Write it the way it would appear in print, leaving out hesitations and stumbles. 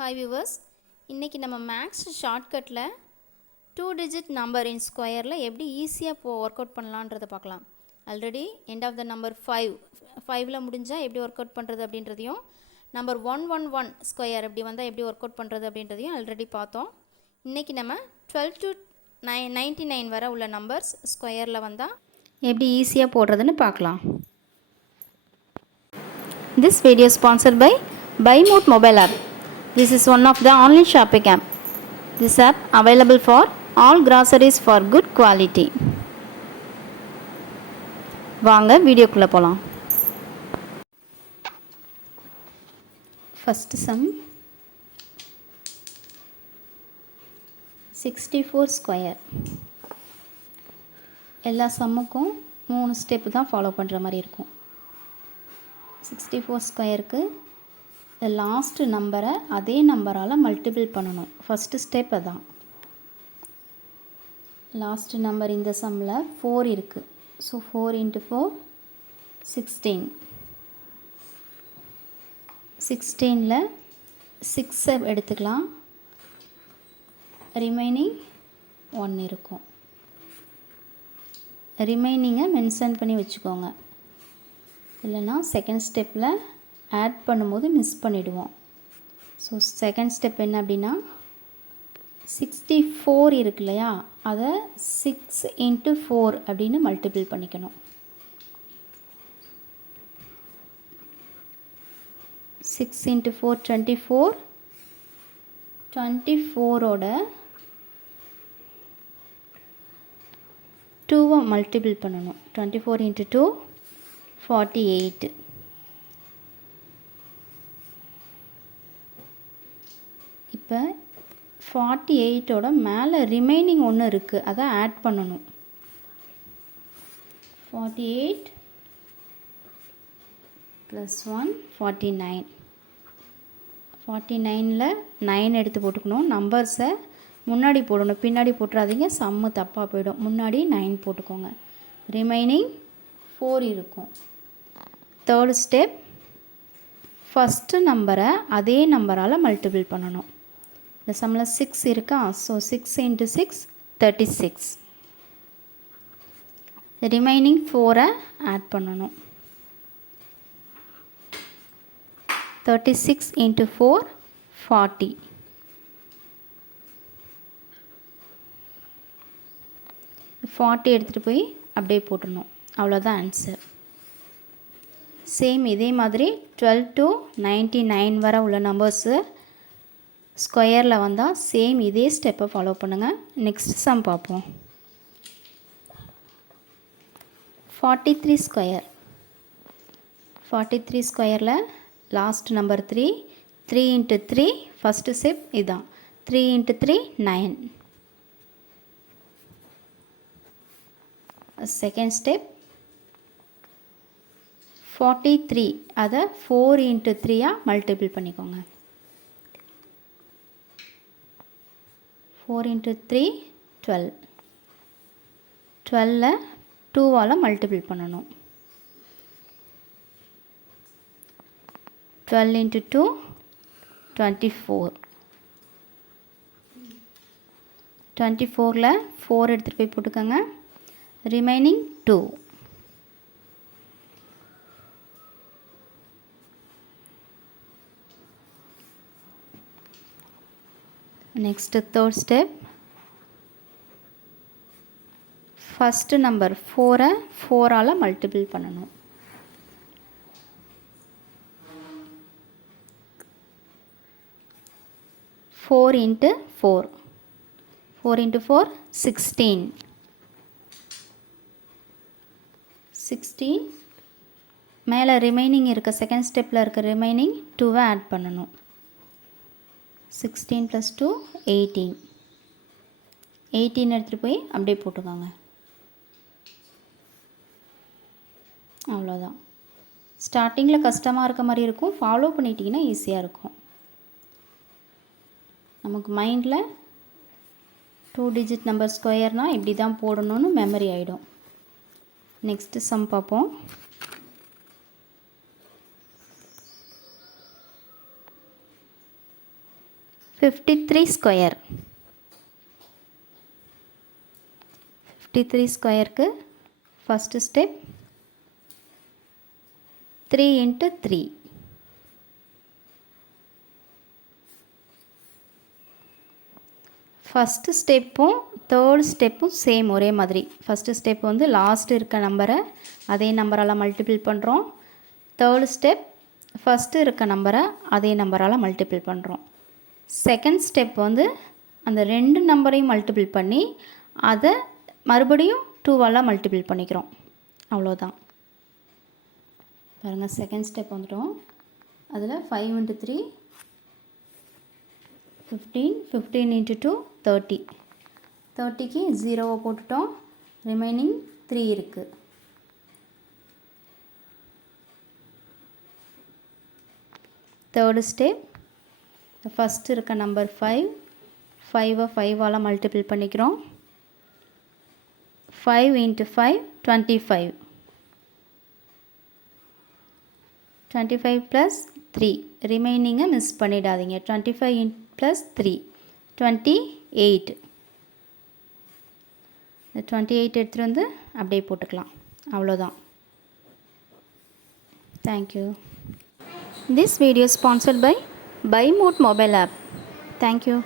Hi viewers, இன்றைக்கி நம்ம maths ஷார்ட்கட்டில் 2 டிஜிட் நம்பர் இன் ஸ்கொயரில் எப்படி ஈஸியாக ஒர்க் அவுட் பண்ணலான்றதை பார்க்கலாம். Already end of the number 5ல் முடிஞ்சால் எப்படி ஒர்க் அவுட் பண்ணுறது அப்படின்றதையும், நம்பர் 111 ஸ்கொயர் எப்படி வந்தால் எப்படி ஒர்க் அவுட் பண்ணுறது அப்படின்றதையும் ஆல்ரெடி பார்த்தோம். இன்றைக்கி நம்ம 12 to 99 வரை உள்ள நம்பர்ஸ் ஸ்கொயரில் வந்தால் எப்படி ஈஸியாக போடுறதுன்னு பார்க்கலாம். This video is sponsored by BuyMote mobile app. This is one of the online shopping app. This app available for all groceries for good quality. வாங்க வீடியோக்குள்ள போலாம். First sum 64 square. எல்லா சம்முக்கும் 3 ஸ்டெப் தான் ஃபாலோ பண்ணுற மாதிரி இருக்கும். 64 ஸ்கொயருக்கு லாஸ்ட் நம்பரை அதே நம்பரால் மல்டிபிள் பண்ணணும். ஃபஸ்ட்டு ஸ்டெப் அதான். லாஸ்ட் நம்பர் இந்த சம்மில் 4 இருக்குது. ஸோ 4 × 4 16. 16ல் 6 எடுத்துக்கலாம். ரிமைனிங் 1 இருக்கும். ரிமைனிங்கை மென்ஷன் பண்ணி வச்சுக்கோங்க, இல்லைனா செகண்ட் ஸ்டெப்பில் ஆட் பண்ணும்போது மிஸ் பண்ணிவிடுவோம். ஸோ செகண்ட் ஸ்டெப் என்ன அப்படின்னா 64 இருக்கு இல்லையா, அதை 6 × 4 அப்படின்னு மல்டிபிள் பண்ணிக்கணும். 6 × 4 24. 24ஓட 2 மல்டிபிள் பண்ணணும். 24 × 2 48. இப்போ 48ஓட மேலே ரிமைனிங் ஒன்று இருக்குது, அதை ஆட் பண்ணணும். 48 + 1 49. 49ல் 9 எடுத்து போட்டுக்கணும். நம்பர்ஸை முன்னாடி போடணும், பின்னாடி போட்டுறாதீங்க, சம்மு தப்பாக போயிடும். முன்னாடி 9 போட்டுக்கோங்க. ரிமைனிங் 4 இருக்கும். தேர்ட் ஸ்டெப், ஃபஸ்ட்டு நம்பரை அதே நம்பரால் மல்டிபிள் பண்ணணும். இந்த சம்மில் 6 இருக்கா, ஸோ 6 × 6 36. ரிமைனிங் 4 ஆட் பண்ணணும். 36 × 4 40. எடுத்துகிட்டு போய் அப்படியே போட்டுடணும். அவ்வளோதான் ஆன்சர். சேம் இதே மாதிரி 12 to 99 வரை உள்ள நம்பர்ஸு ஸ்கொயரில் வந்தால் சேம் இதே ஸ்டெப்பை ஃபாலோ பண்ணுங்கள். நெக்ஸ்ட் சம் பார்ப்போம். 43 ஸ்கொயர். 43 ஸ்கொயரில் லாஸ்ட் நம்பர் 3. 3 × 3 ஃபஸ்ட்டு ஸ்டெப் இதுதான். 3 × 3 9. செகண்ட் ஸ்டெப் 43, அதை 4 × 3 மல்டிபிள் பண்ணிக்கோங்க. 4 × 3 12. 12ல் 2ஆல் மல்டிபிள் பண்ணணும். 12 × 2 24. 24ல் 4 எடுத்துகிட்டு போய் போட்டுக்கோங்க. Remaining 2. Next third step, first number 4-ஐ 4ஆல் மல்டிபிள் பண்ணணும். 4 × 4. 4 × 4 16. 16 மேலே ரிமைனிங் இருக்க செகண்ட் ஸ்டெப்பில் இருக்க ரிமைனிங் 2-ஐ ஆட் பண்ணணும். 16 + 2 18. 18 எடுத்துகிட்டு போய் அப்படியே போட்டுக்கோங்க. அவ்வளோதான். ஸ்டார்டிங்கில் கஷ்டமாக இருக்க மாதிரி இருக்கும், ஃபாலோ பண்ணிட்டீங்கன்னா ஈஸியாக இருக்கும். நமக்கு மைண்டில் 2 டிஜிட் நம்பர் ஸ்கொயர்னால் இப்படி தான் போடணும்னு மெமரி ஆகிடும். நெக்ஸ்ட்டு சம் பார்ப்போம். 53 ஸ்கொயர். 53 ஸ்கொயருக்கு ஃபஸ்ட்டு ஸ்டெப் 3 × 3. ஃபஸ்ட்டு ஸ்டெப்பும் தேர்ட் ஸ்டெப்பும் சேம் ஒரே மாதிரி. ஃபஸ்ட்டு ஸ்டெப் வந்து லாஸ்ட் இருக்க நம்பரை அதே நம்பரால் மல்டிபிள் பண்ணுறோம். தேர்டு ஸ்டெப் ஃபஸ்ட்டு இருக்க நம்பரை அதே நம்பரால் மல்டிபிள் பண்ணுறோம். செகண்ட் ஸ்டெப் வந்து அந்த ரெண்டு நம்பரையும் மல்டிபிள் பண்ணி அதை மறுபடியும் 2வால் மல்டிபிள் பண்ணிக்கிறோம். அவ்வளோதான். பாருங்கள், செகண்ட் ஸ்டெப் வந்துட்டோம். அதில் 5 × 3 15, 15 × 2 30. 30க்கு 0 போட்டுட்டோம். ரிமைனிங் 3 இருக்குது. தேர்டு ஸ்டெப் ஃபஸ்ட்டு இருக்க நம்பர் 5, 5ஐ 5ஆல் மல்டிபிள் பண்ணிக்கிறோம். 5 × 5 25. 25 + 3 ரிமைனிங்கை மிஸ் பண்ணிடாதீங்க. 25 + 3 28. இந்த 28 எடுத்துகிட்டு வந்து அப்படியே போட்டுக்கலாம். அவ்வளோதான். Thank you. This video is sponsored by BuyMode mobile app. Thank you.